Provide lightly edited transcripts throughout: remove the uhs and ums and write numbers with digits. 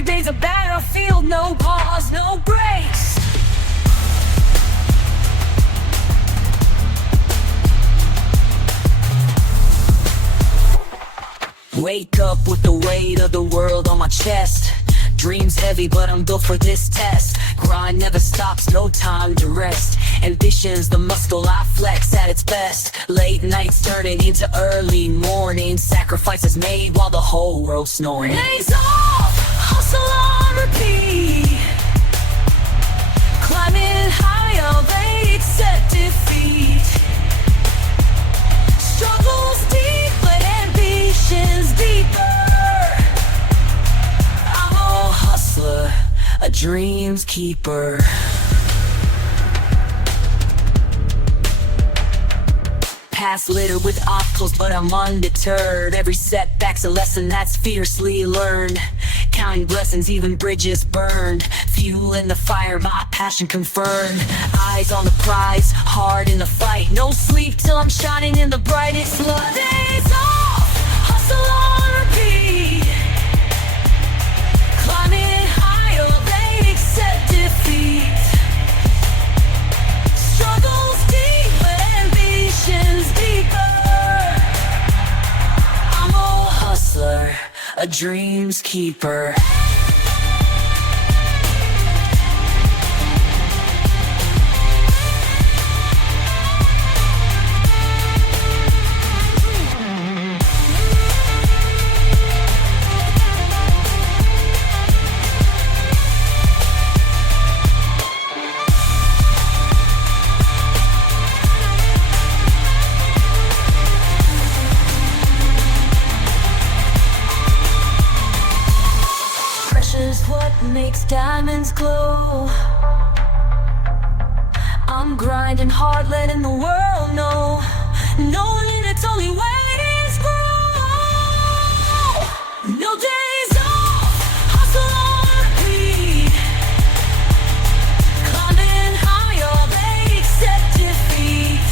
Every day's a battlefield, no pause, no breaks. Wake up with the weight of the world on my chest. Dreams heavy, but I'm built for this test. Grind never stops, no time to rest. Ambition's the muscle I flex at its best. Late nights turning into early morning. Sacrifices made while the whole world's snoring. Days off, hustle on repeat. Climbing high, elevate, set defeat. Struggles deep, but ambitions deeper. Hustler, a dream's keeper. Past littered with obstacles, but I'm undeterred. Every setback's a lesson that's fiercely learned. Counting blessings, even bridges burned. Fuel in the fire, my passion confirmed. Eyes on the prize, heart in the fight. No sleep till I'm shining in the brightest light. Days off, hustle on repeat. Climbing high, elevate, set defeat. Struggles deep, but ambitions deeper. I'm a hustler, a dream's keeper. Makes diamonds glow. I'm grinding hard, letting the world know, knowing it's only ways grow. No days off, hustle on repeat. Climbing high, elevate, set defeat.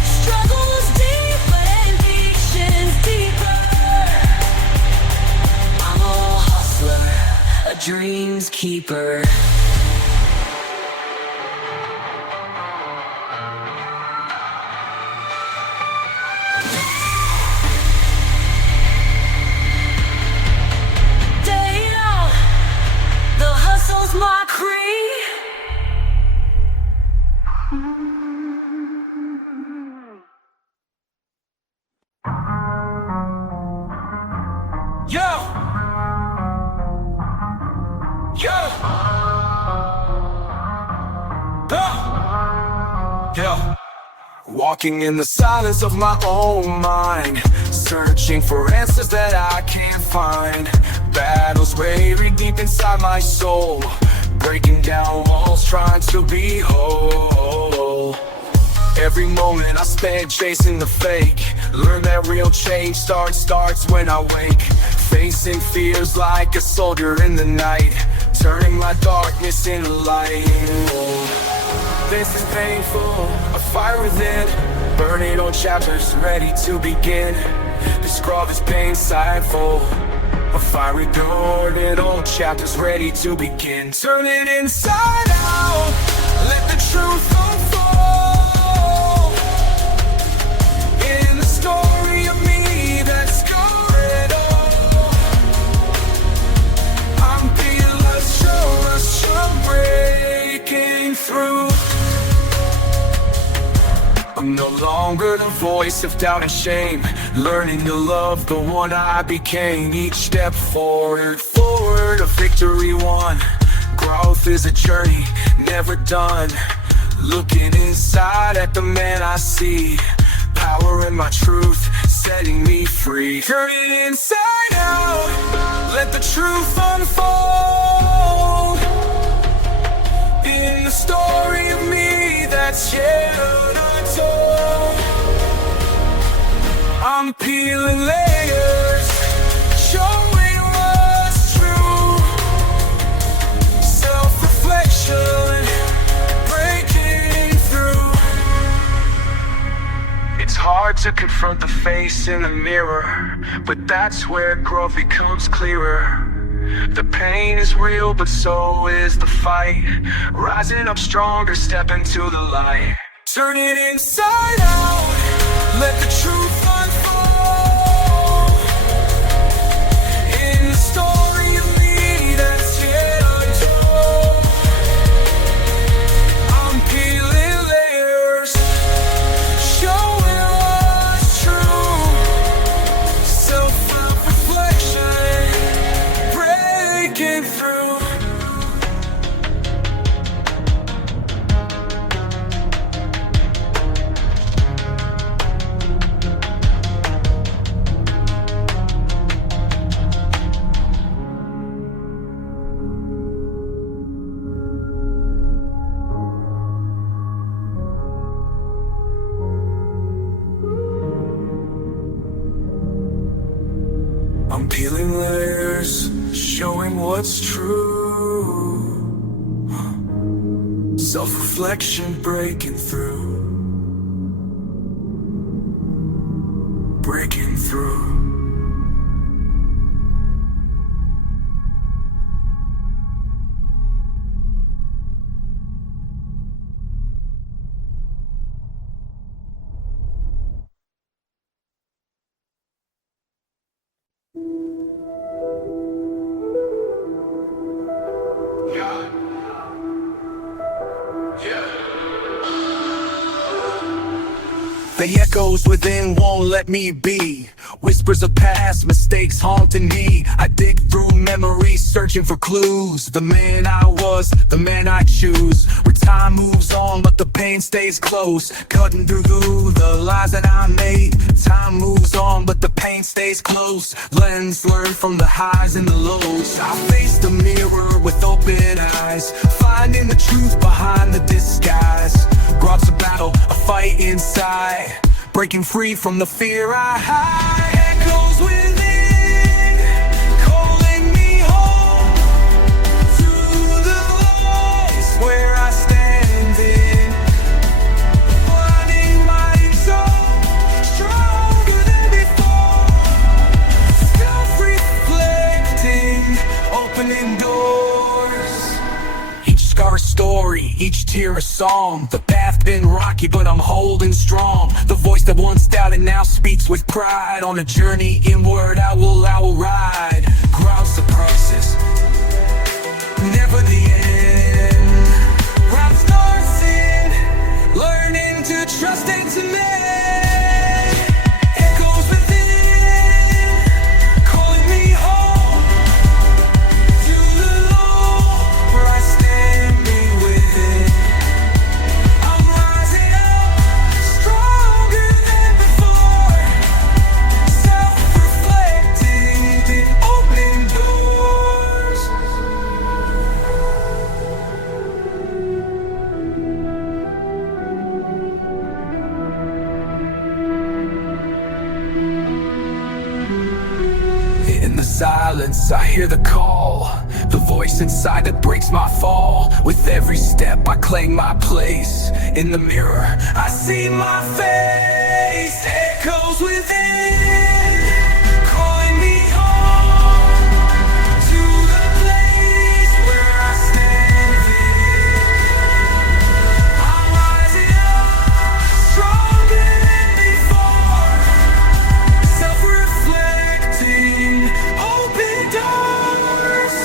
Struggles deep, but ambitions deeper. A dream's keeper. Day out, the hustle's my creed. Walking in the silence of my own mind, searching for answers that I can't find. Battles raging deep inside my soul, breaking down walls, trying to be whole. Every moment I spent chasing the fake, learn that real change starts when I wake. Facing fears like a soldier in the night, turning my darkness into light. This is painful, a fire within, burning old chapters ready to begin. The scroll is pain insightful, a fiery burning old chapters ready to begin. Turn it inside out, let the truth unfold. In the story of me that's scarred all, I'm fearless, sure breaking through. I'm no longer the voice of doubt and shame, learning to love the one I became. Each step forward, a victory won. Growth is a journey, never done. Looking inside at the man I see, power in my truth, setting me free. Turn it inside out, let the truth unfold. In the story of me that's yet untold, I'm peeling layers, showing what's true. Self-reflection, breaking through. It's hard to confront the face in the mirror, but that's where growth becomes clearer. The pain is real, but so is the fight. Rising up stronger, step into the light. Turn it inside out, let the truth unfold. In the story of me that's yet untold, I'm peeling layers, showing what's true. Self-reflection, breaking through. I'm peeling layers, showing what's true. Self-reflection breaking through. Breaking through. The echoes within won't let me be. Whispers of past mistakes haunting me. I dig through memories, searching for clues. The man I was, the man I choose. Where time moves on, but the pain stays close. Cutting through the lies that I made. Time moves on, but the pain stays close. Lens learn from the highs and the lows. I face the mirror with open eyes, finding the truth behind the disguise. Grabs a battle, a fight inside. Breaking free from the fear I hide. Echoes within, calling me home to the voice where I stand in. Finding my soul stronger than before. Self-reflecting, opening doors. Each scar a story, each tear a song. The path been rocky, but I'm holding strong. The voice that once doubted now speaks with pride. On a journey inward, I will ride. Grounds the process, never the end. Round starts in, learning to trust and to mend. Echoes within, calling me home to the law where I stand me within. I'm rising up, stronger than before. Self-reflecting, opening doors. In the silence, I hear the call. The voice inside that breaks my fall. With every step, I claim my place. In the mirror, I see my face. Echoes within, calling me home to the place where I stand in. I'm rising up, stronger than before. Self-reflecting, open doors.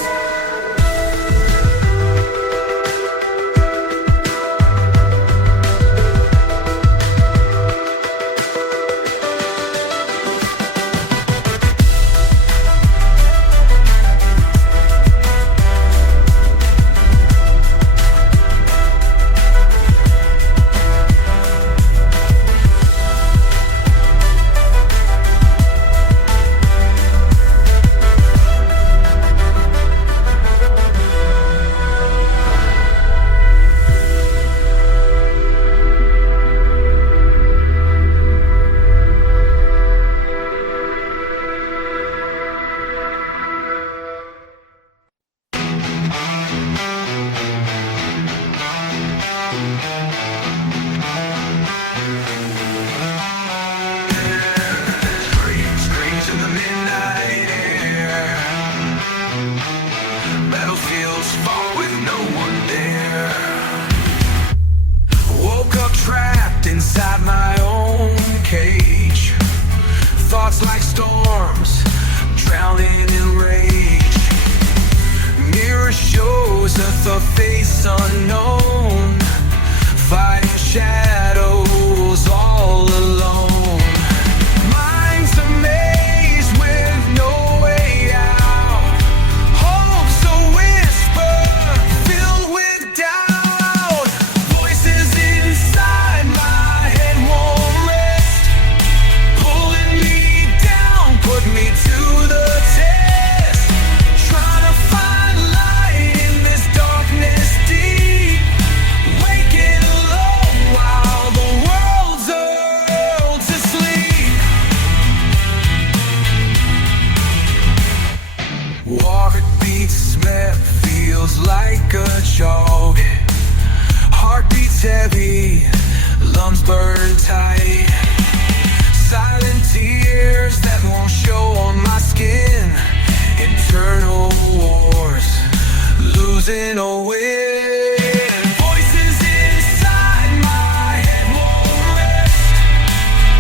losing a win. Voices inside my head won't rest,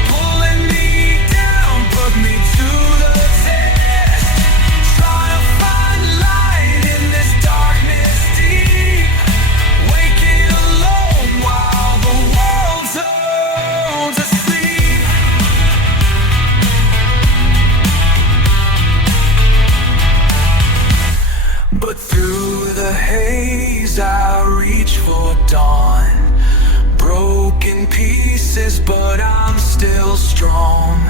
pulling me down, put me to the test. Try to find light in this darkness deep, waking alone while the world zones asleep. But through the haze I reach for dawn. Broken pieces, but I'm still strong.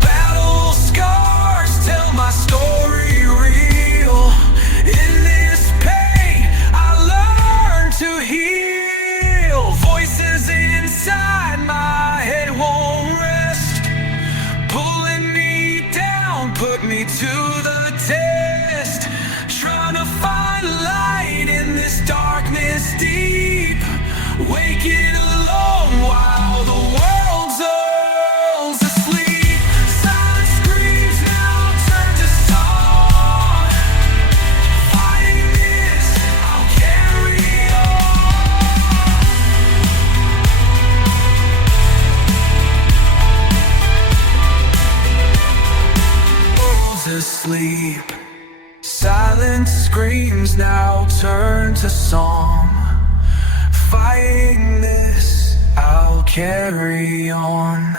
Battle scars tell my story real. In this pain I learn to heal. Voices inside my head won't rest, pulling me down, put me to the test. Trying to find light in this darkness deep, waking alone while the world zones asleep. Silent screams now turn to song. Fighting this, I'll carry on. World's asleep. Silent screams now turn to song. Fighting this, I'll carry on.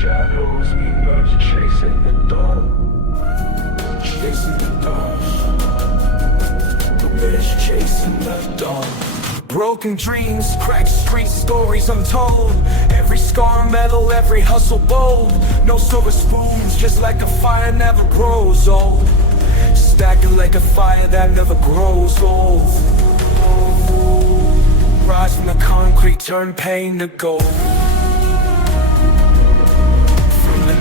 Shadows emerge, chasing the dawn. Chasing the dawn. The mist chasing the dawn. Broken dreams, cracked street stories untold. Every scar metal, every hustle bold. No silver spoons, just like a fire never grows old. Stacking like a fire that never grows old. Rise from the concrete, turn pain to gold.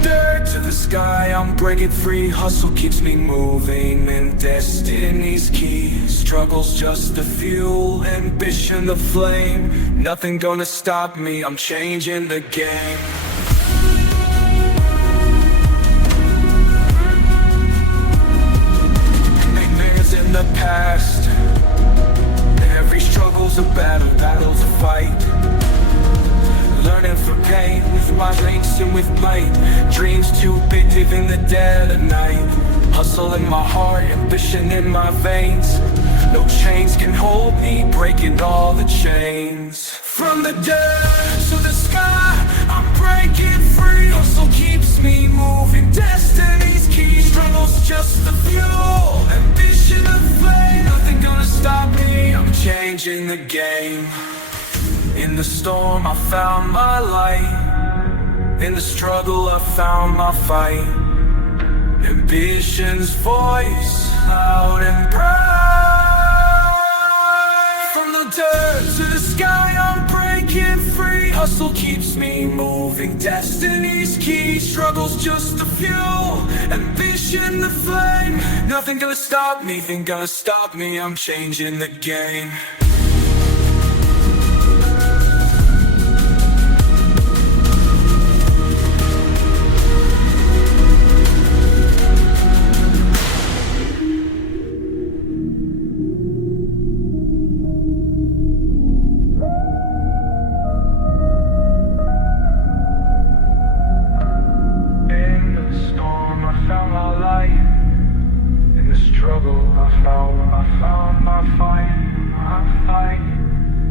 Dirt to the sky, I'm breaking free. Hustle keeps me moving, and destiny's key. Struggle's just the fuel, ambition the flame. Nothing gonna stop me, I'm changing the game. Nightmares in the past. Every struggle's a battle, battle's a fight. Learning from pain, with my links and with might. Dreams too big, leaving the dead at night. Hustle in my heart, ambition in my veins. No chains can hold me, breaking all the chains. From the dirt to the sky, I'm breaking free. Hustle keeps me moving, destiny's key. Struggle's just the fuel, ambition the flame. Nothing gonna stop me, I'm changing the game. In the storm I found my light. In the struggle I found my fight. Ambition's voice, loud and bright. From the dirt to the sky I'm breaking free. Hustle keeps me moving, destiny's key. Struggle's just the fuel, ambition the flame. Nothing gonna stop me, nothing gonna stop me, I'm changing the game.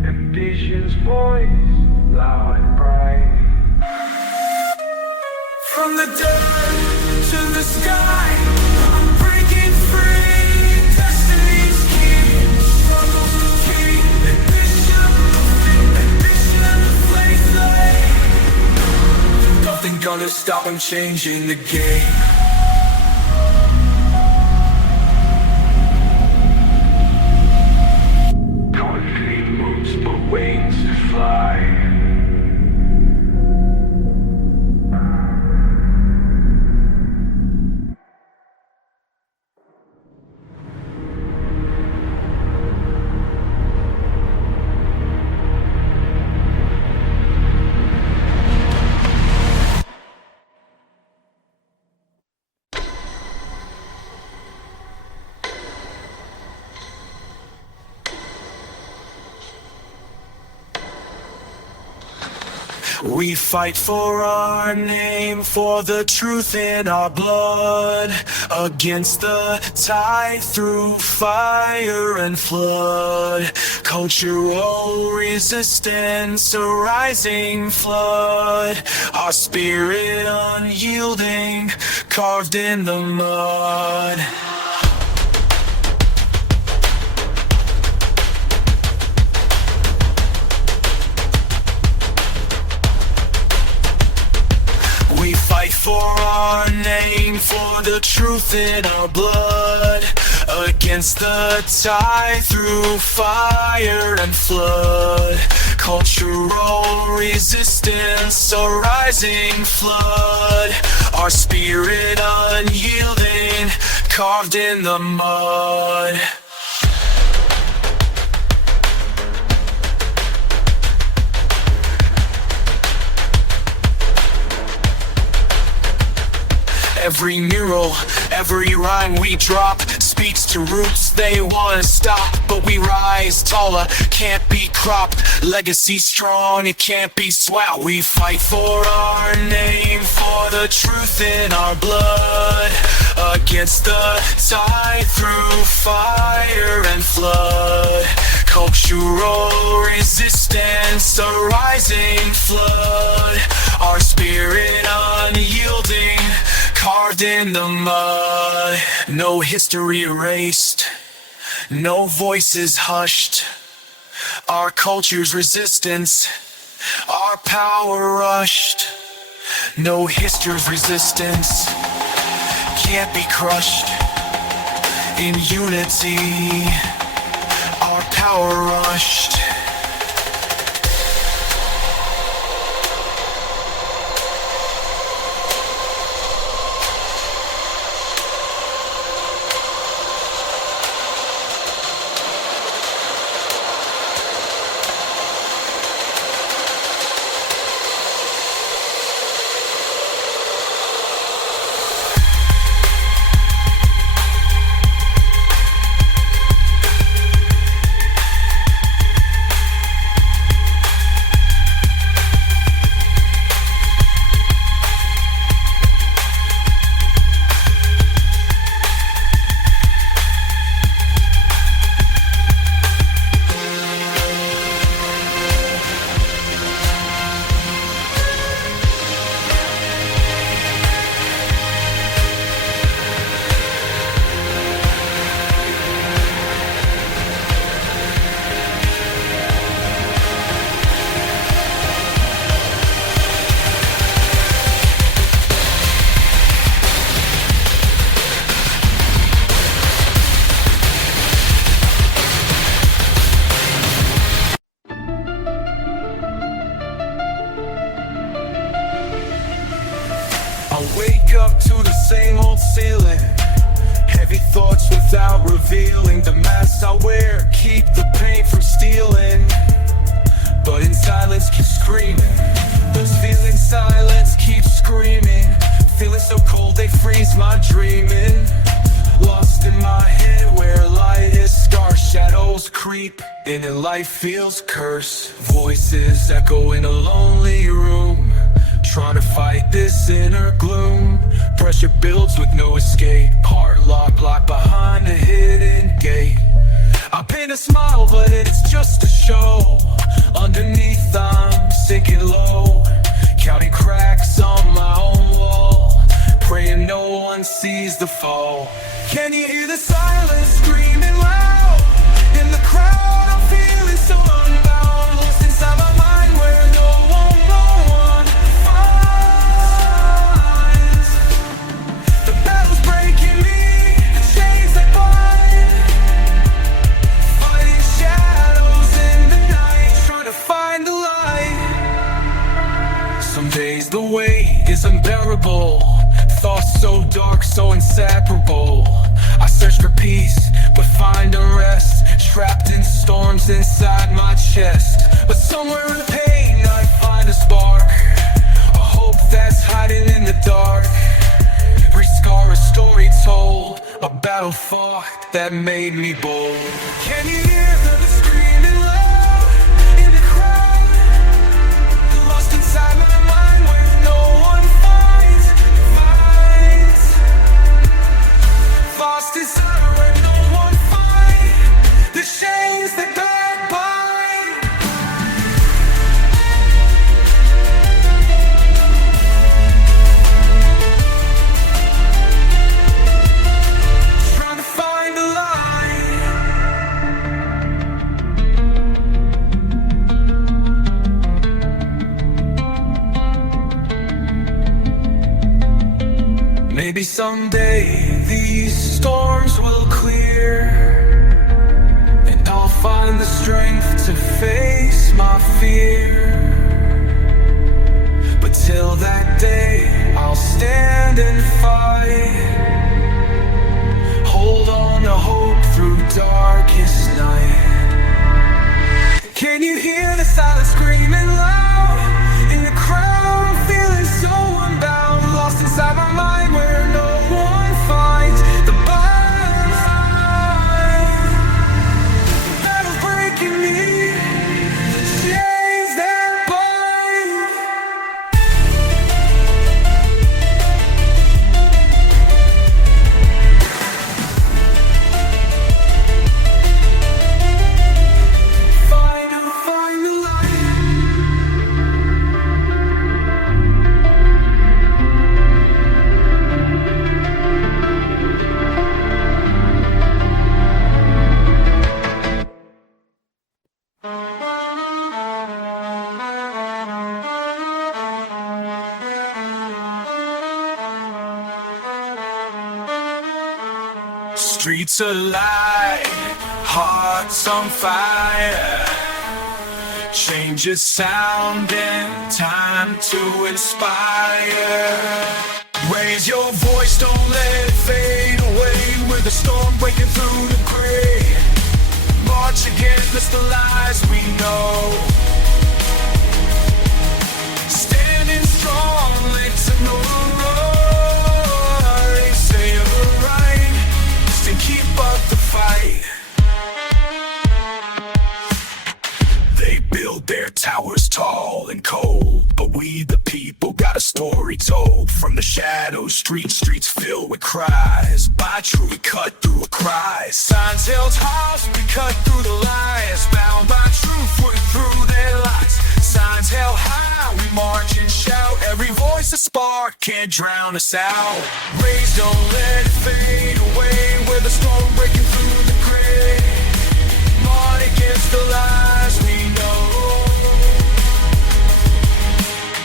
Ambition's voice, loud and bright. From the dirt to the sky, stop, I'm changing the game. Confident moves but wings to fly. We fight for our name, for the truth in our blood, against the tide through fire and flood. Cultural resistance, a rising flood. Our spirit unyielding, carved in the mud. We fight for our name, for the truth in our blood, against the tide through fire and flood. Cultural resistance, a rising flood. Our spirit unyielding, carved in the mud. Every mural, every rhyme we drop speaks to roots they wanna stop. But we rise taller, can't be cropped. Legacy strong, it can't be swapped. We fight for our name, for the truth in our blood, against the tide through fire and flood. Cultural resistance, a rising flood. Our spirit unyielding, carved in the mud. No history erased, no voices hushed. Our culture's resistance, our power rushed. No history's resistance can't be crushed. In unity, our power rushed. Wake up to the same old ceiling. Heavy thoughts without revealing. The masks I wear keep the pain from stealing, but in silence keep screaming. Those feeling silence keep screaming. Feeling so cold they freeze my dreaming. Lost in my head where light is scarce. Shadows creep in and life feels cursed. Voices echo in a lonely room, trying to fight this inner gloom. Pressure builds with no escape. Heart locked behind a hidden gate. I paint a smile but it's just a show. Underneath I'm sinking low, counting cracks on my own wall, praying no one sees the fall. Can you hear the silence screaming loud? In the crowd I'm feeling so unbound. Lost inside my mind where no one finds. is unbearable. Thoughts so dark, so inseparable. I search for peace, but find unrest. Trapped in storms inside my chest. But somewhere in the pain I find a spark, a hope that's hiding in the dark. Every scar a story told, a battle fought that made me bold. Can you hear the screaming loud in the crowd? Lost inside my mind where no one finds. Lost inside where no one finds the chains that backbite. Trying to find the light. Maybe someday these storms will clear, and I'll find the strength to face my fear. But till that day, I'll stand and fight. Hold on to hope through darkest night. Can you hear the silence screaming loud in the crowd? I'm feeling so unbound, lost inside my mind where no one finds the bind. Battle's breaking me, chains that bind. Find the light. Streets alight, hearts on fire. Change is sounding, time to inspire. Raise your voice, don't let it fade away. With the storm breaking through the gray. March against the lies we know. Standing strong, let's ignore the roar. They say you're right, still keep up the fight. They build their towers tall and cold, but we the people got a story told. From the shadows, streets filled with cries. By truth we cut through a cry. Signs held house, we cut through the lies. Bound by truth, we're through their lies. Signs held high, we march and shout. Every voice a spark, can't drown us out. Raise, don't let it fade away. With the storm breaking through the gray. March against the lies we know.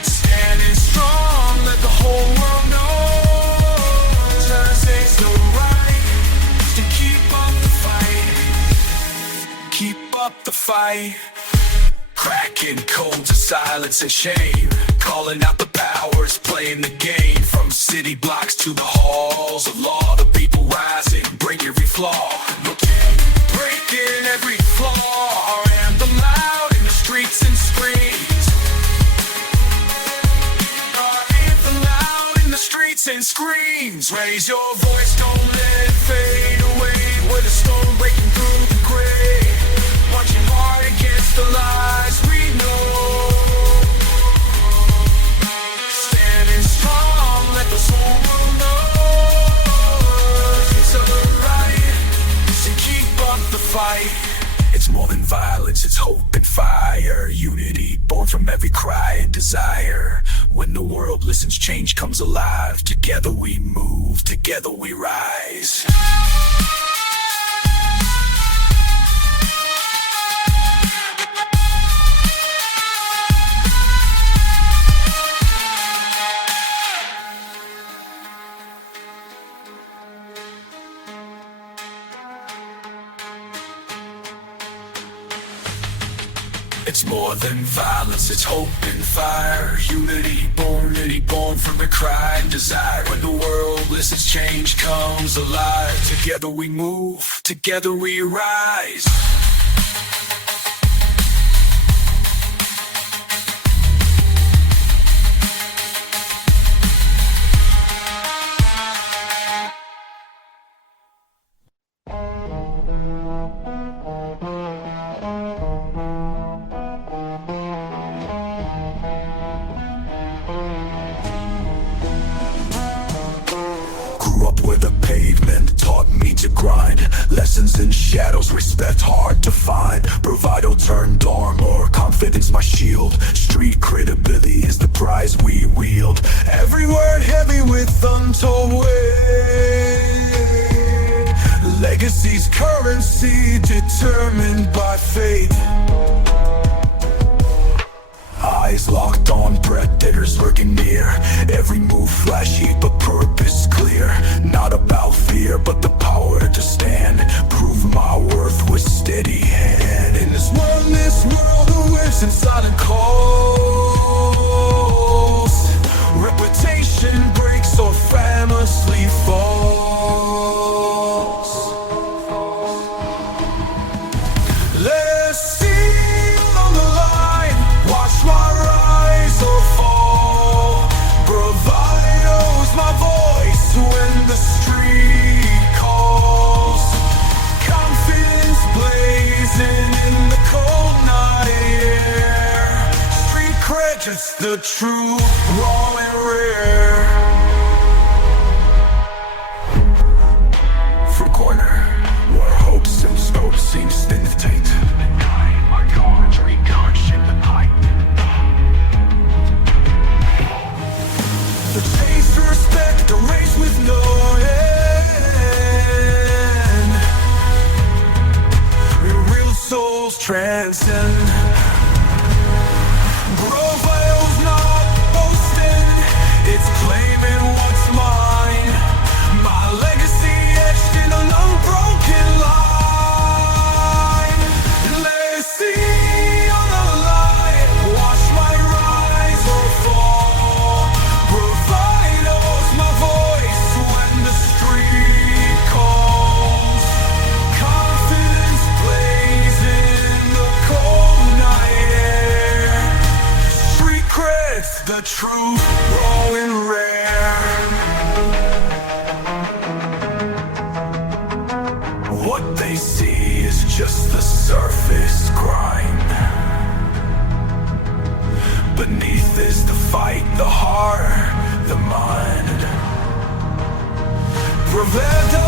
Standing strong, let the whole world know. Just ain't no right to keep up the fight. Keep up the fight. Cracking cold to silence and shame. Calling out the powers, playing the game. From city blocks to the halls of law. The people rising, break every flaw. Breaking every flaw. Our anthem loud in the streets and screams. Our anthem loud in the streets and screams. Raise your voice, don't let it fade away. With a storm breaking through the gray. Marching hard against the lies we know. Standing strong, let the whole world know. It's alright, so keep up the fight. It's more than violence, it's hope and fire. Unity born from every cry and desire. When the world listens, change comes alive. Together we move, together we rise. It's more than violence, it's hope and fire. Unity born from the cry and desire. When the world listens, change comes alive. Together we move, together we rise. Lessons in shadows, respect hard to find. Bravado turned armor, confidence my shield. Street credibility is the prize we wield. Every word heavy with untold weight. Legacy's currency determined by fate. Eyes locked on predators lurking near. Every move flashy but purpose clear. Not about fear but the power to stand. Prove my worth with steady hand. In this world who lives in silent calls. Reputation breaks or famously falls. Let's see on the line. Watch my rise or fall. Bravado's my voice when the street calls. Confidence blazing in the cold night air. Street cred, just the true, raw and rare. From corner, where hopes and scopes seem stinted. My commentary can't shake the pipe. The chase for respect, the race with no end. Real souls transcend. Bravado's not boasting, it's claiming what's mine. My legacy etched in an unbroken line. Let's see on the line. Watch my rise or fall. Bravado's my voice when the street calls. Confidence blazing in the cold night air. Street cred's the truth, raw and rare. What they see is just the surface grind. Beneath is the fight, the heart, the mind. Bravado,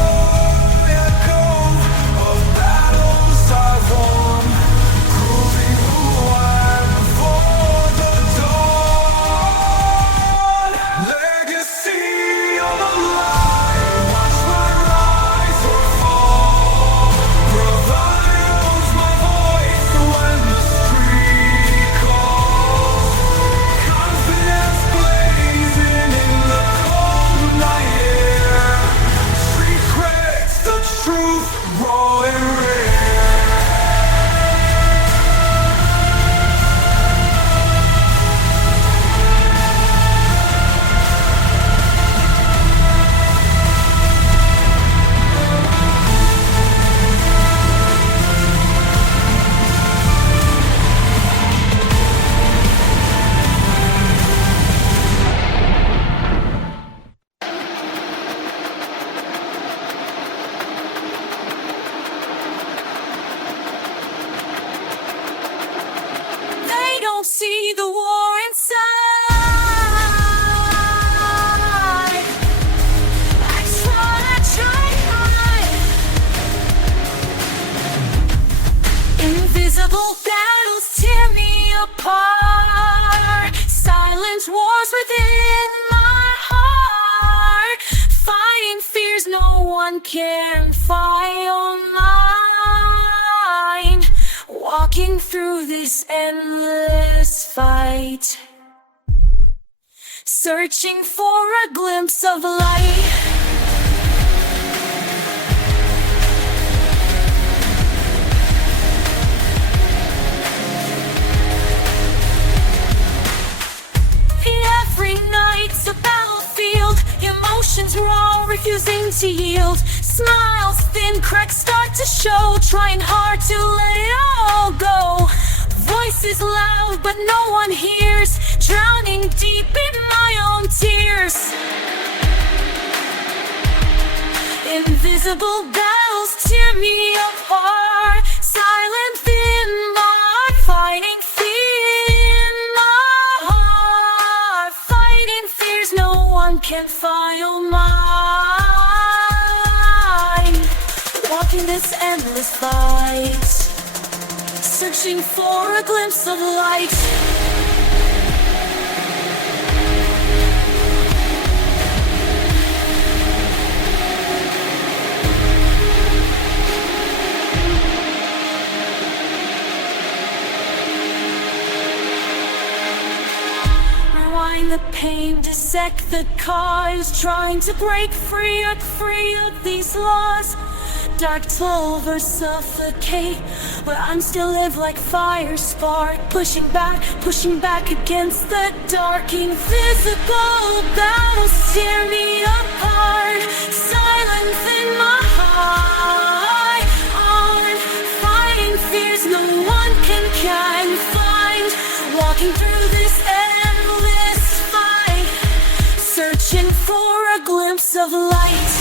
echo of battles I've won. Proving who I am before the dawn. Legacy on the line. Watch my rise or fall. Bravado's my voice when the street calls. Confidence blazing in the cold night air. Street cred's the truth, raw and rare. They don't see the war inside. I try hard. Invisible battles tear me apart. Silent wars within my heart. Fighting fears no one can fight online. Walking through this endless fight. Searching for a glimpse of light. Emotions raw, refusing to yield. Smiles, thin cracks start to show. Trying hard to let it all go. Voices loud, but no one hears. Drowning deep in my own tears. Invisible battles tear me apart. Silent in my heart, fighting fear in my heart. Fighting fears no one can file mine. Walking this endless fight, searching for a glimpse of light. Rewind the pain, dissect the cause, trying to break free of these laws. Dark toll or suffocate, but I'm still live like fire spark. Pushing back against the dark. Invisible battles tear me apart. Silence in my heart. Fighting fears no one can find. Walking through this endless fight, searching for a glimpse of light.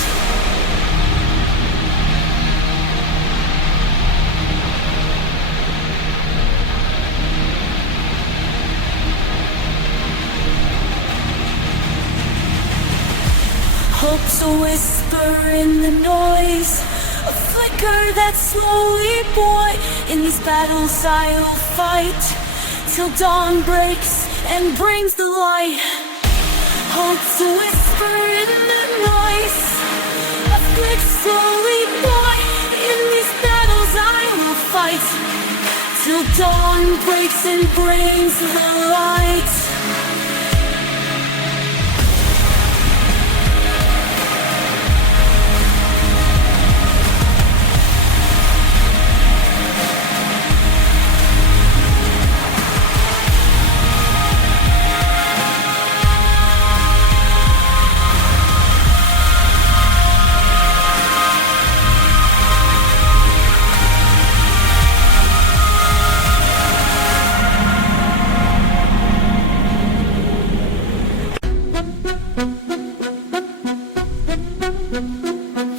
Hope's a whisper in the noise, a flicker that's slowly born. In these battles I'll fight, till dawn breaks and brings the light. Hope's a whisper in the noise, a flick slowly born. In these battles I will fight, till dawn breaks and brings the light.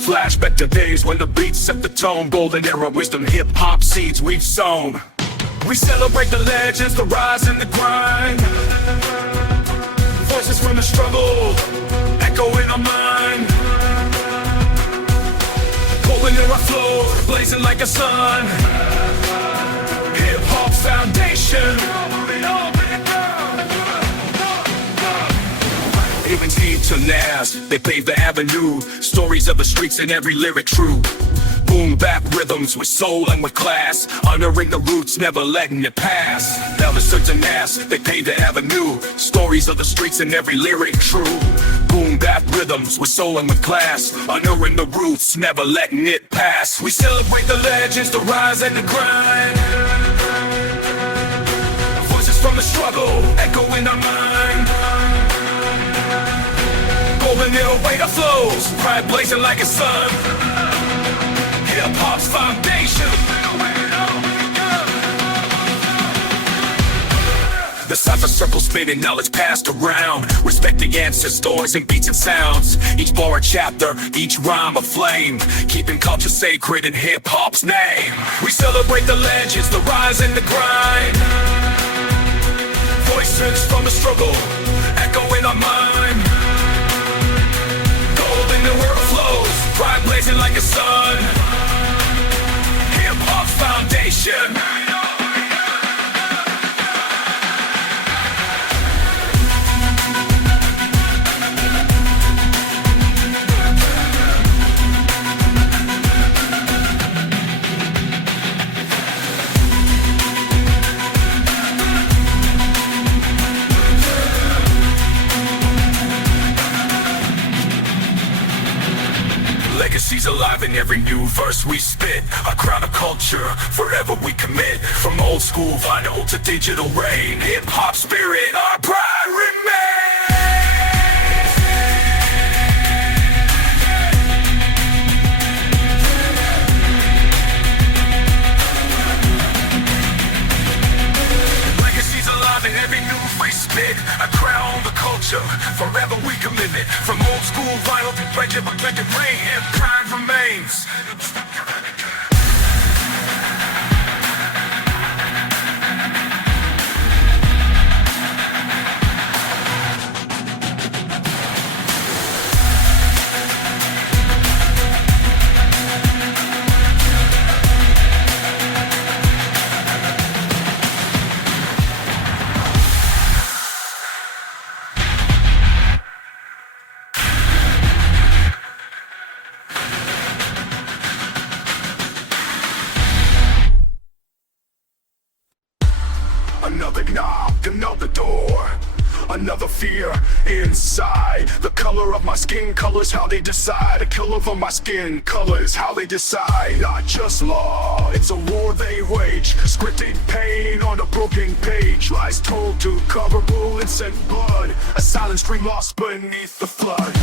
Flashback to days when the beats set the tone. Golden era wisdom, hip-hop seeds we've sown. We celebrate the legends, the rise and the grind. Voices from the struggle, echo in our mind. Golden era flow, blazing like a sun. Hip-hop's foundation. Even to last, they pave the avenue. Stories of the streets in every lyric true. Boom bap rhythms with soul and with class, honoring the roots, never letting it pass. Never certain ass, they pave the avenue. Stories of the streets in every lyric true. Boom bap rhythms with soul and with class, honoring the roots, never letting it pass. We celebrate the legends, the rise and the grind. Voices from the struggle, echo in our mind. Golden era way that flows, pride blazing like a sun. Hip-hop's foundation. The cipher circle spinning, knowledge passed around. Respect the ancestors, stories and beats and sounds. Each bar a chapter, each rhyme a flame. Keeping culture sacred in hip-hop's name. We celebrate the legends, the rise and the grind. Voices from the struggle, echo in our mind. Golden era flows, pride blazing like a sun. Hip-hop's foundation. Legacies alive in every new verse we spit. A crown of culture, forever we commit. From old school vinyl to digital rain. Hip-hop spirit, our pride remains. future. Forever we commit it. From old school vinyl to blended rain, and pride remains. Another knock, another door, another fear inside. The color of my skin colors how they decide. The color of my skin colors how they decide. Not just law, it's a war they wage. Scripted pain on a broken page. Lies told to cover bullets and blood. A silent stream lost beneath the flood.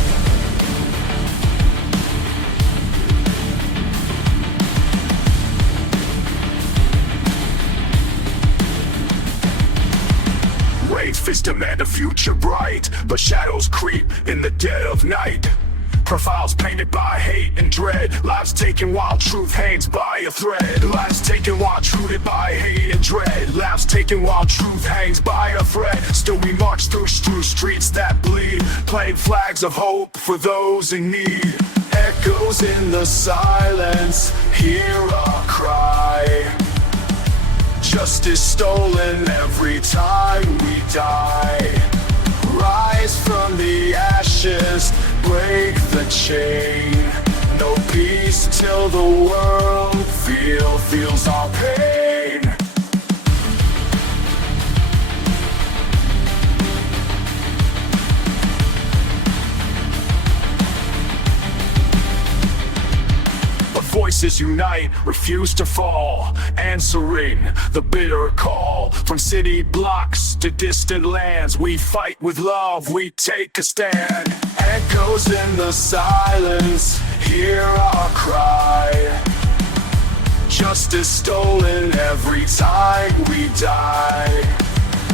Fists demand a future bright, but shadows creep in the dead of night. Profiles painted by hate and dread. Lives taken while truth hangs by a thread. Lives taken while truded by hate and dread. Lives taken while truth hangs by a thread. Still we march through streets that bleed, playing flags of hope for those in need. Echoes in the silence, hear a cry. Justice stolen every time we die. Rise from the ashes, break the chain. No peace till the world feels our pain. Voices unite, refuse to fall, answering the bitter call. From city blocks to distant lands, we fight with love, we take a stand. Echoes in the silence, hear our cry. Justice stolen every time we die.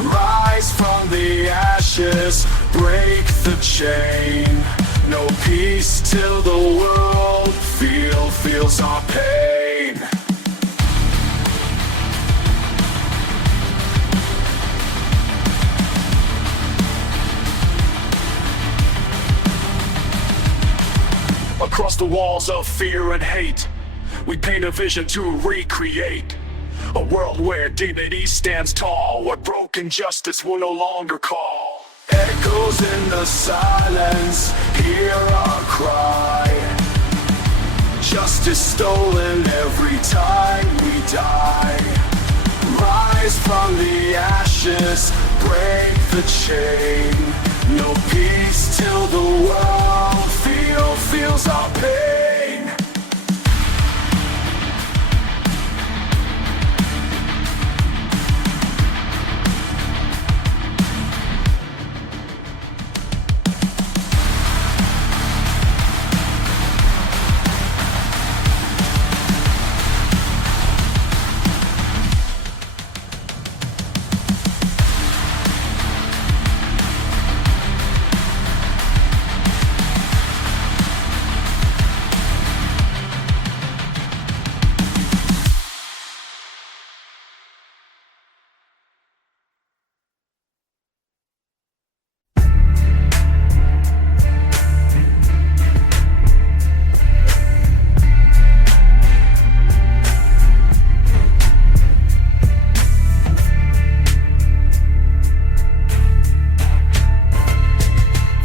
Rise from the ashes, break the chain. No peace till the world feels our pain. Across the walls of fear and hate, we paint a vision to recreate a world where dignity stands tall, where broken justice will no longer call. Echoes in the silence, hear our cry. Justice stolen every time we die. Rise from the ashes, break the chain. No peace till the world feels our pain.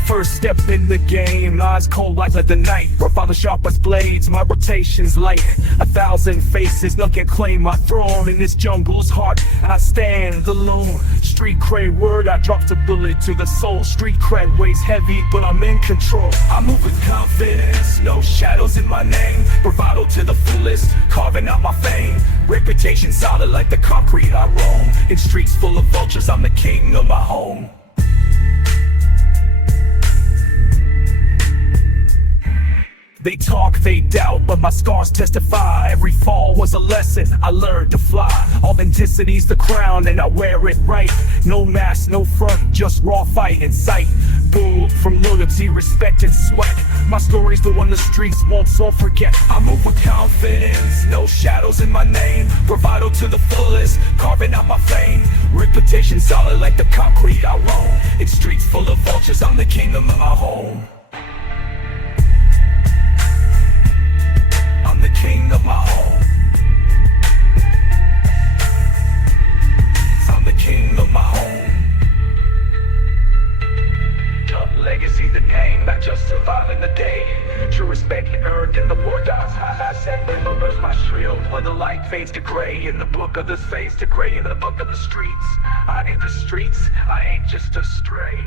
First step in the game, eyes cold like the night. Profile the sharpest blades, my rotation's light. 1,000 faces, none can claim my throne. In this jungle's heart, I stand alone. Street cred word, I dropped a bullet to the soul. Street cred weighs heavy, but I'm in control. I move with confidence, no shadows in my name. Bravado to the fullest, carving out my fame. Reputation solid like the concrete I roam. In streets full of vultures, I'm the king of my home. They talk, they doubt, but my scars testify. Every fall was a lesson, I learned to fly. Authenticity's the crown and I wear it right. No mask, no front, just raw fight in sight. Boom, from loyalty, respect and sweat. My story's the one the streets won't so forget. I move with confidence, no shadows in my name. Bravado to the fullest, carving out my fame. Reputation solid like the concrete I roam. In streets full of vultures, I'm the kingdom of my home. I'm the king of my home. I'm the king of my home. Legacy, the name, not just surviving the day. True respect earned in the war dots. I said remembers my shield when the light fades to gray. In the book of the fades to gray, in the book of the streets. I ain't the streets, I ain't just a stray.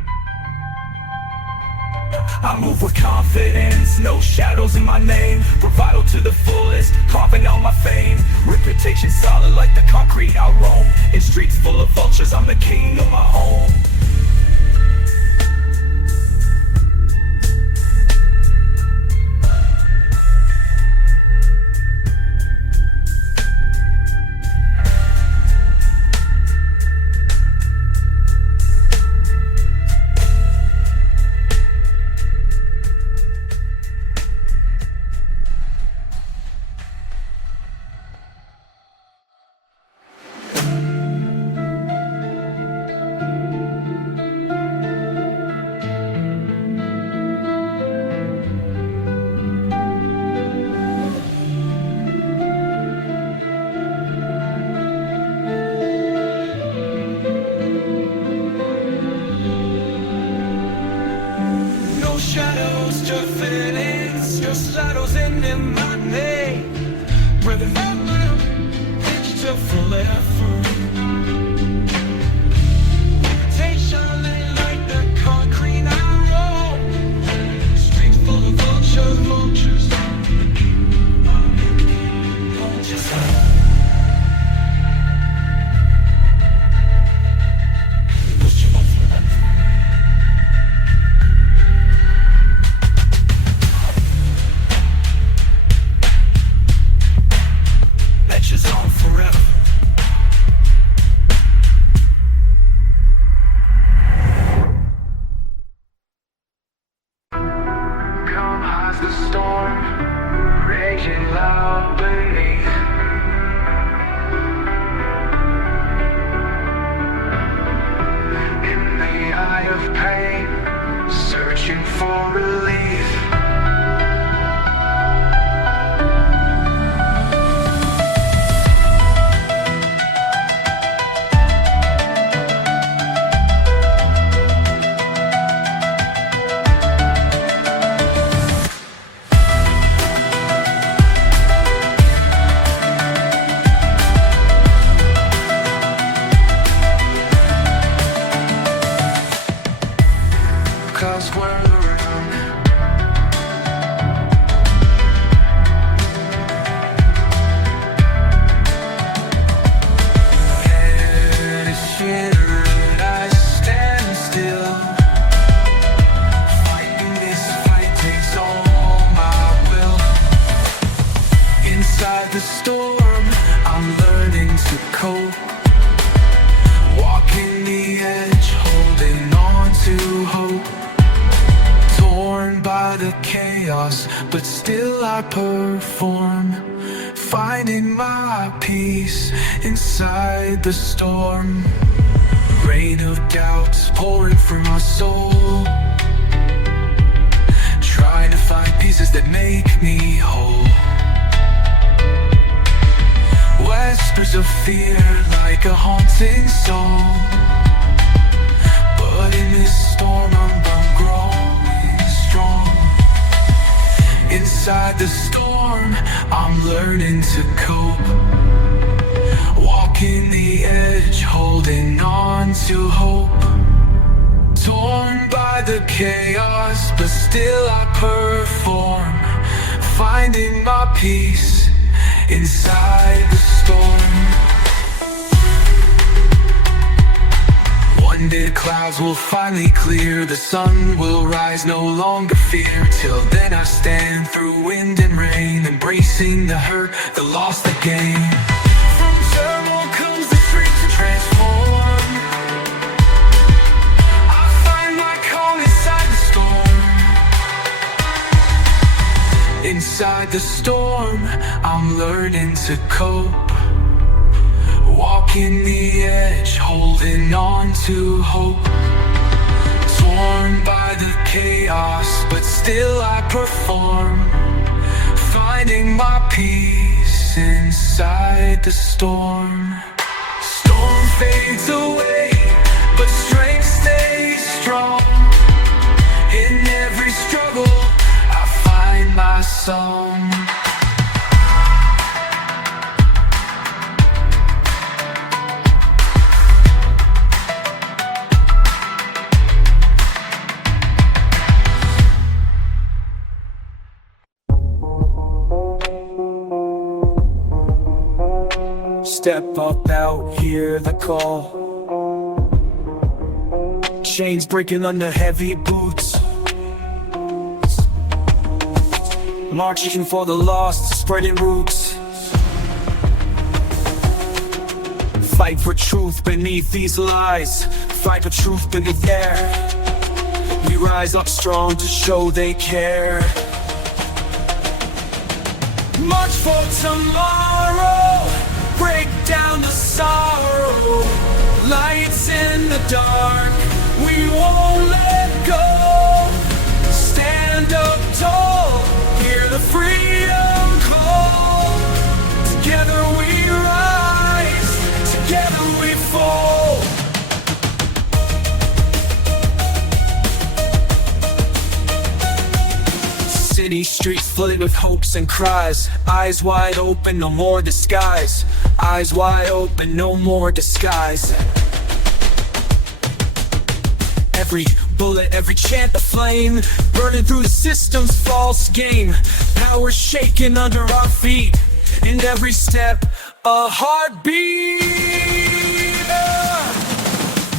I move with confidence, no shadows in my name. Bravado to the fullest, carving out my fame. Reputation solid like the concrete I roam. In streets full of vultures, I'm the king of my home. Shadows to feelings, just shadows in my name. Breathing out, itched to forever. Reputation like the concrete I roll. Streets full of vultures. The storm raging loud beneath. In the eye of pain, searching for relief. Cause we're around. Head is shivered, I stand still. Fighting this fight takes all my will. Inside the storm, I'm learning to cope. Walking the edge, holding on to hope. Torn by the chaos, but still I perform. Finding my peace inside the storm. Rain of doubts pouring from my soul. Trying to find pieces that make me whole. Whispers of fear like a haunting soul. But in this storm I'm growing strong. Inside the storm I'm learning to cope. Walking the edge, holding on to hope. Torn by the chaos, but still I perform. Finding my peace inside the storm. One suspended clouds will finally clear. The sun will rise, no longer fear. Till then I stand through wind and rain, embracing the hurt, the loss, the gain. From turmoil comes the strength to transform. I find my calm inside the storm. Inside the storm, I'm learning to cope. Walking the edge, holding on to hope. Torn by the chaos, but still I perform. Finding my peace inside the storm. Storm fades away, but strength stays strong. In every struggle, I find my song. Step up out, hear the call. Chains breaking under heavy boots. Marching for the lost, spreading roots. Fight for truth beneath these lies. Fight for truth beneath air. We rise up strong to show they care. March for tomorrow. Break down the sorrow. Lights in the dark, we won't let go. Stand up tall, hear the freedom call. Together we rise, together we fall. City streets flooded with hopes and cries. Eyes wide open, no more disguise. Eyes wide open, no more disguise. Every bullet, every chant, the flame, burning through the system's false game. Power shaking under our feet. In every step, a heartbeat.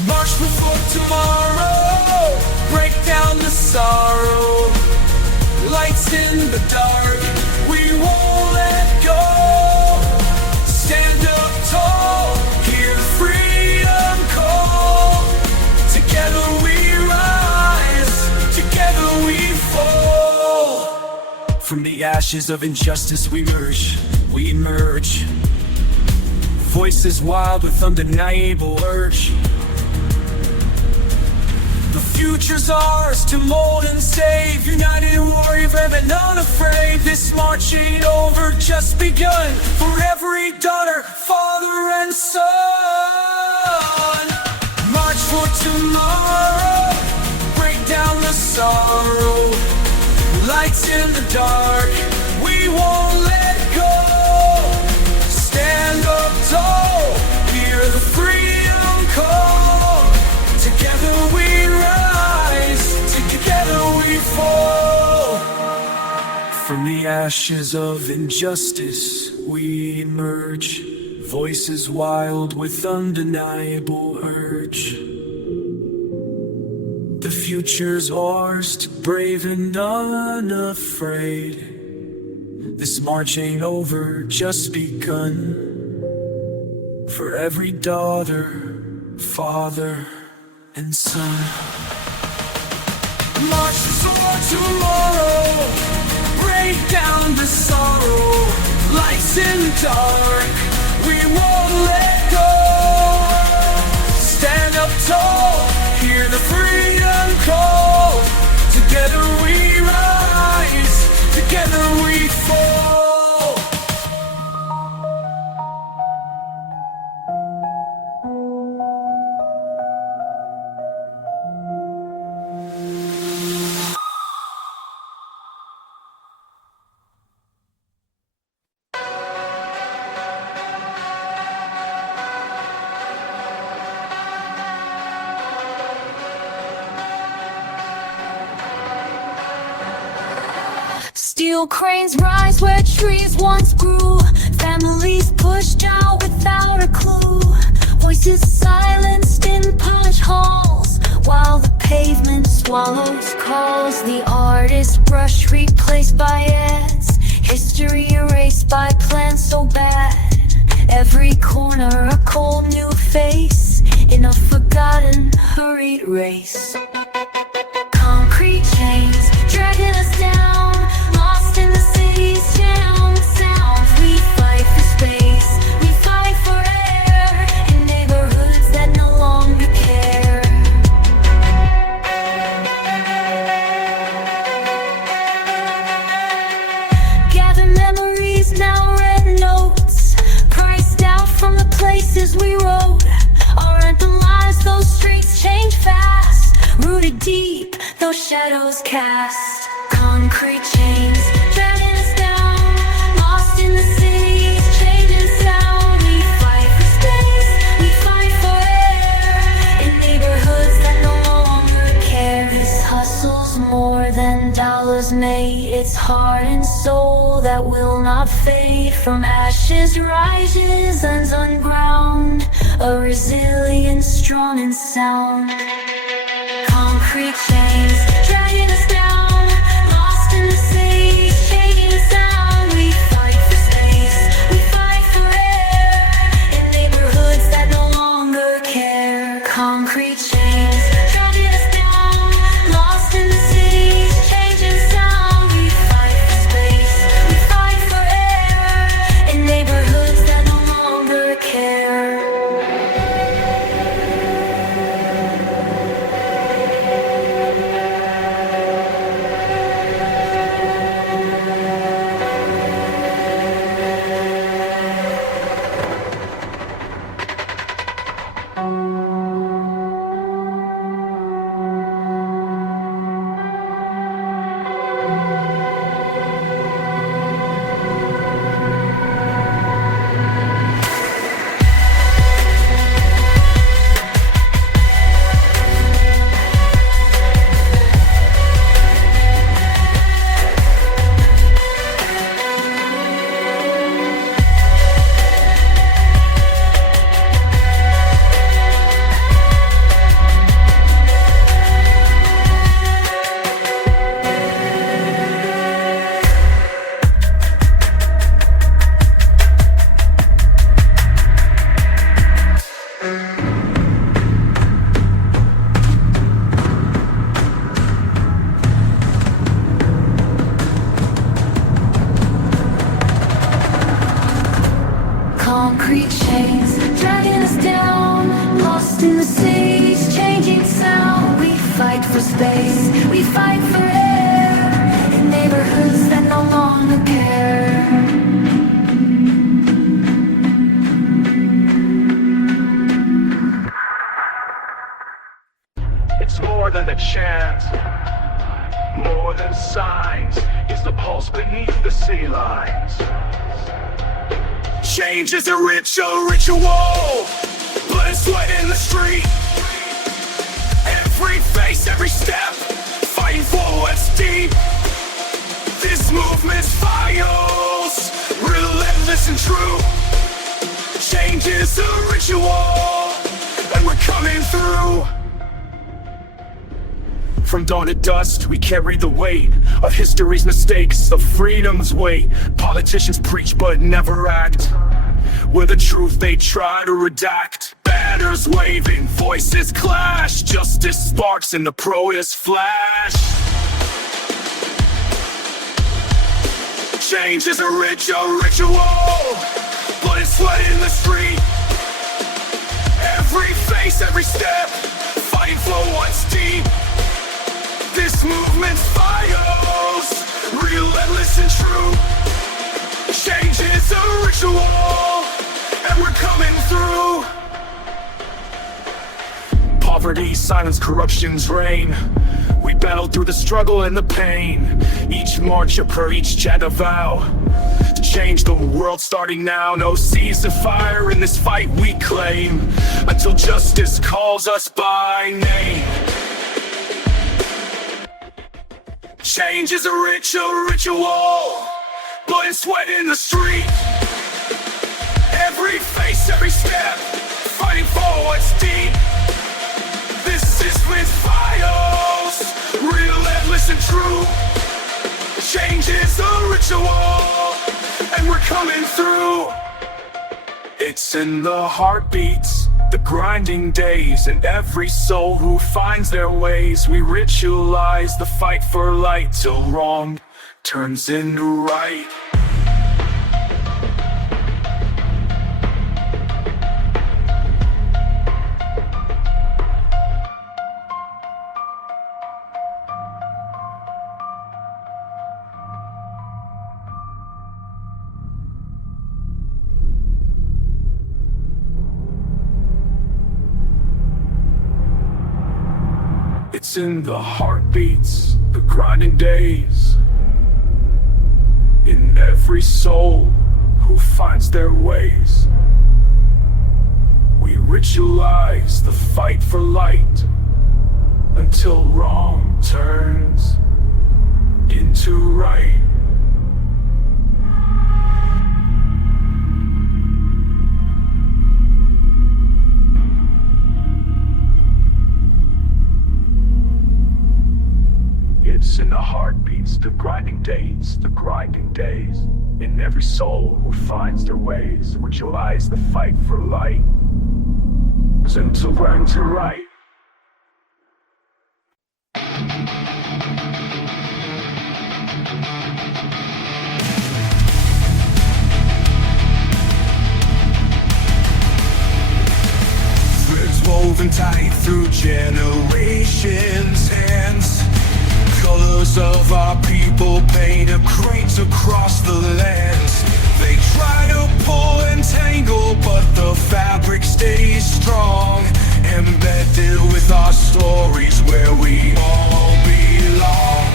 March before tomorrow. Break down the sorrow. Lights in the dark, we won't let go. Stand up tall, hear the freedom call. Together we rise, together we fall. From the ashes of injustice we emerge. Voices wild with undeniable urge. The future's ours to mold and save. United in war, brave and unafraid. This march ain't over, just begun. For every daughter, father and son. March for tomorrow. Break down the sorrow. Lights in the dark, we won't let go. Stand up tall, hear the freedom call. Together we rise, together we fall. From the ashes of injustice we emerge. Voices wild with undeniable urge. The future's ours to brave and unafraid. This march ain't over, just begun. For every daughter, father, and son. March for tomorrow. Break down the sorrow. Lights in the dark, we won't let go. Stand up tall, hear the freedom call. Together we rise, together we fall. Steel cranes rise where trees once grew. Families pushed out without a clue. Voices silenced in polished halls. every corner a cold new face in a forgotten, hurried race. Concrete chains dragging us down, lost in the city's jam sounds. We fight for space, we fight for air, in neighborhoods that no longer care. Gather memories, now red notes, priced out from the places we rode. Our anthem lies, those streets change fast, rooted deep, those shadows cast. Concrete chains dragging us down, lost in the city's changing sound. We fight for space, we fight for air, in neighborhoods that no longer care. This hustle's more than dollars made, it's heart and soul that will not fade. From ashes rises unground, a resilience strong and sound. Concrete chains dragging us down, lost in the city's changing sound. We fight for space, we fight for air, in neighborhoods that no longer care. Concrete chains dragging us down, lost in the city's changing sound. We fight for space, we fight for air, in neighborhoods that no longer care. Concrete chains dragging us down, lost in the city's changing sound. We fight for space, we fight for air, in neighborhoods that no longer care. It's more than a chant, more than signs. It's the pulse beneath the sea lines. Change is a ritual, blood and sweat in the street. Every face, every step, fighting for what's deep. This movement's files, relentless and true. Change is a ritual, and we're coming through. From dawn to dust, we carry the weight of history's mistakes, of freedom's weight. Politicians preach but never act. We're the truth they try to redact. Banners waving, voices clash. Justice sparks in the protest flash. Change is a ritual, blood and sweat in the street. Every face, every step, fighting for what's deep. This movement's files, relentless and true. Change is a ritual, and we're coming through. Poverty, silence, corruption's reign. We battle through the struggle and the pain. Each march a prayer, each chant a vow to change the world starting now. No ceasefire in this fight we claim, until justice calls us by name. Change is a ritual, blood and sweat in the street. Every face, every step, fighting for what's deep. This is with files, relentless and true. Change is a ritual, and we're coming through. It's It's in the heartbeats, the grinding days, and every soul who finds their ways. We ritualize the fight for light till wrong turns into right. It's in the heartbeats, the grinding days, in every soul who finds their ways. We ritualize the fight for light until wrong turns into right. It's in the heartbeats, the grinding days, in every soul who finds their ways. Ritualize the fight for light until learn to right. Threads woven tight through generations, hands. Colors of our people paint a crate across the lands. They try to pull and tangle, but the fabric stays strong, embedded with our stories where we all belong.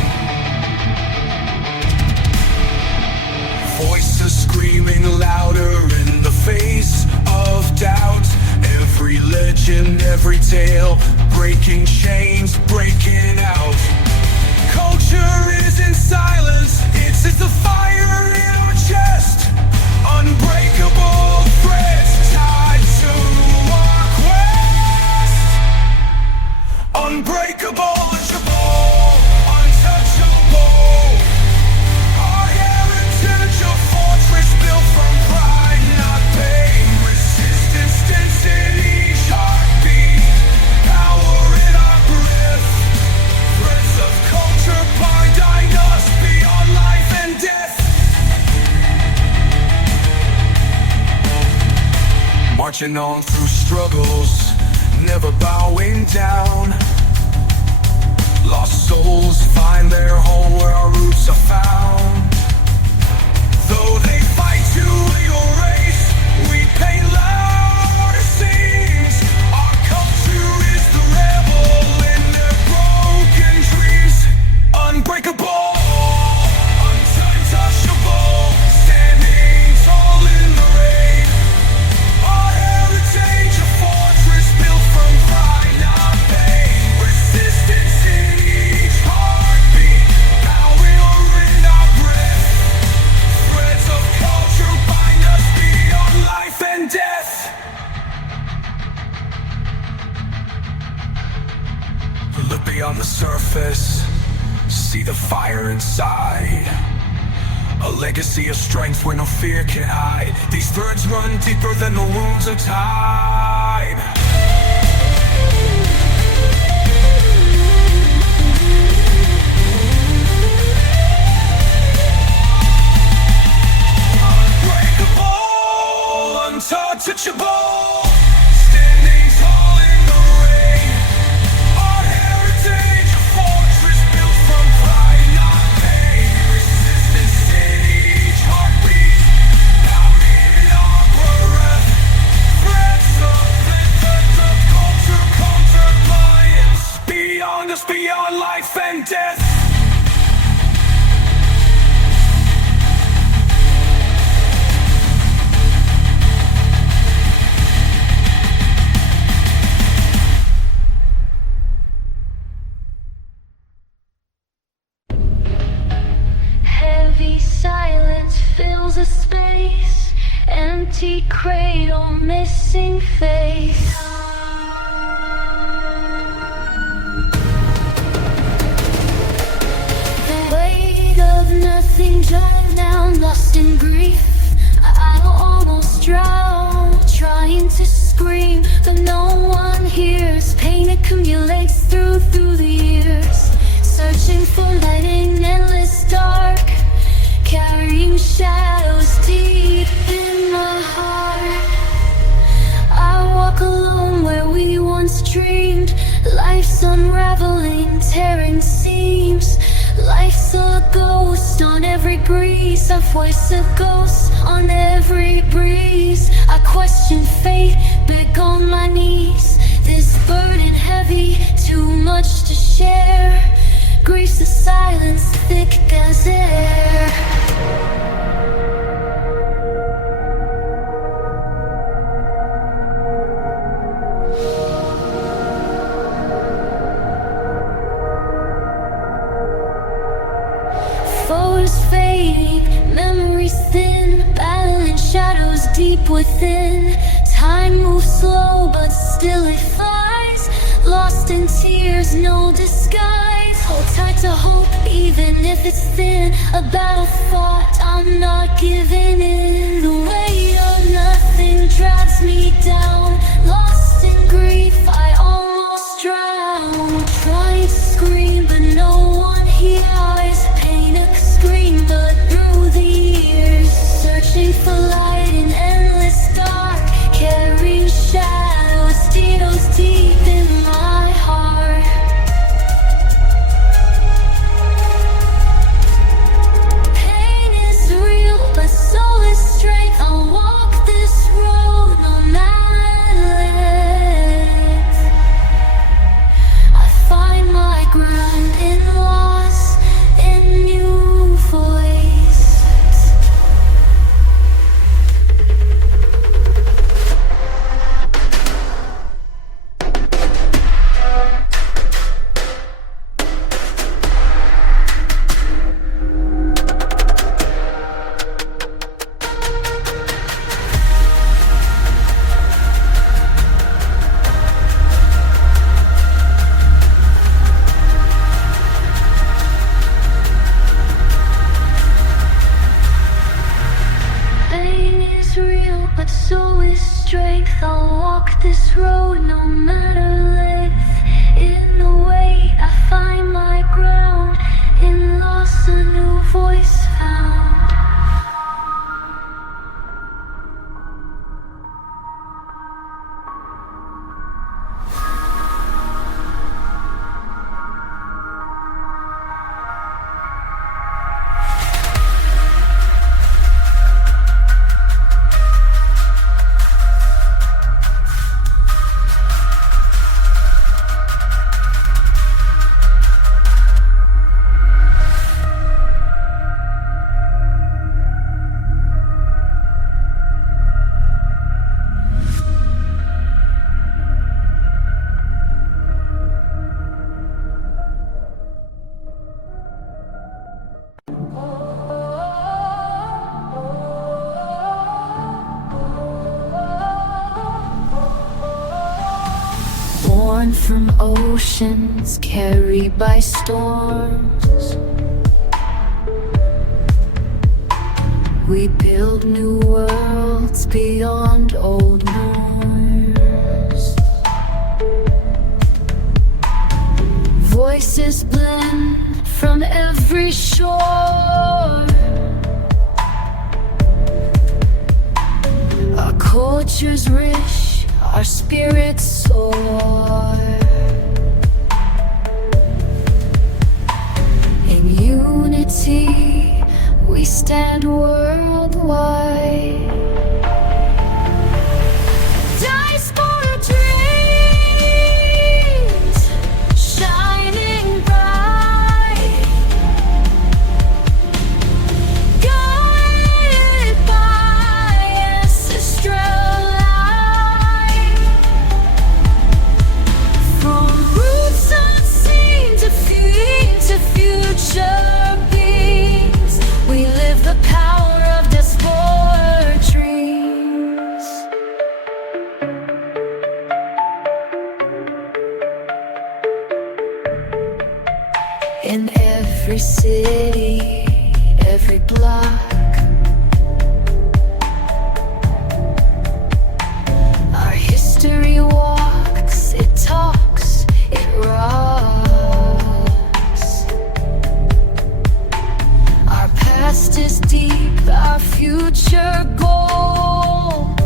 Voices screaming louder in the face of doubt. Every legend, every tale, breaking chains, breaking out. Culture is in silence, it's the fire in our chest. Unbreakable threads tied to our quest. Unbreakable, untouchable. Our heritage, a fortress built from pride, not pain. Resistance, density, heartbeat, power in our breath. Threads of culture binding us beyond life and death. Marching on through struggles, never bowing down. Lost souls find their home where our roots are found. Though they fight to erase, we paint louder scenes. Our culture is the rebel in their broken dreams. Unbreakable, untouchable, standing tall in the rain. Our heritage, a fortress built from pride, not pain. Resistance in each heartbeat, power in our breath. Threads of culture bind us beyond life and death. Look beyond the surface, see the fire inside. A legacy of strength where no fear can hide. These threads run deeper than the wounds of time. Unbreakable, untouchable, standing tall in the rain. Our heritage, a fortress built from pride, not pain. Resistance in each heartbeat, pounding in our breath. Threads of culture, defiance, beyond us, beyond life and death. Heavy silence fills a space, empty cradle, missing face. The weight of nothing drive down, lost in grief. I almost drown. trying to scream, but no one hears. Pain accumulates through the years, searching for light in endless dark, carrying shadows deep in my heart. I walk alone where we once dreamed. Life's unraveling, tearing seams. Life's a ghost on every breeze. I voice a ghost on every breeze. I question fate, beg on my knees. This burden heavy, too much to share. Grief's a silence thick as air. Photos fading, memories thin, battling shadows deep within. Time moves slow, but still it flies. Lost in tears, no disguise. Hold tight to hope, even if it's thin. A battle fought, I'm not giving in. The weight of nothing drags me down. Lost in grief, I almost drown. Trying to scream, but no one hears. Pain scream, but through the years, searching for light in endless dark, carrying shadows deep in my heart. Pain is real, but so is strength. I'll walk this road no matter length. I find my ground in loss, in new voice. Pain is real, but so is strength. I'll walk this road no matter length. In the way I find my ground, in loss a new voice found. Born from oceans, carried by storms, we build new worlds beyond old norms. Voices blend from every shore. Our culture's rich, our spirits soar. In unity, we stand worldwide. Diaspora Dreams, shining bright, guided by ancestral light. From roots unseen to future beings, we live the power of Diaspora Dreams. In every city, every block, history walks, it talks, it rocks. Our past is deep, our future gold.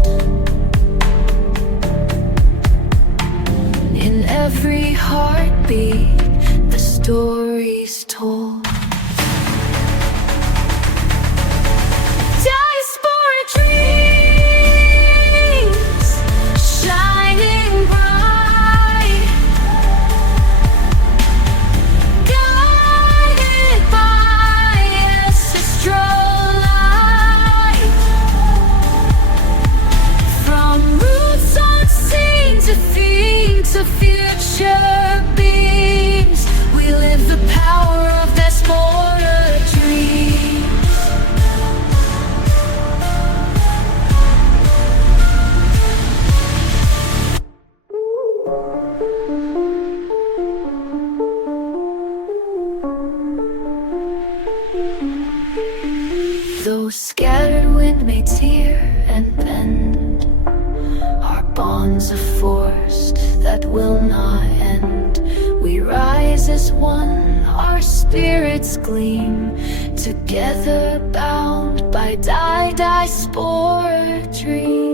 In every heartbeat, the story's told. Diaspora dreams, shining bright, guided by ancestral light. From roots unseen to theme to future beams, we live the power of Diaspora dreams. Though scattered wind may tear and bend, our bonds a force that will not end. We rise as one, our spirits gleam, together bound by diaspora dreams.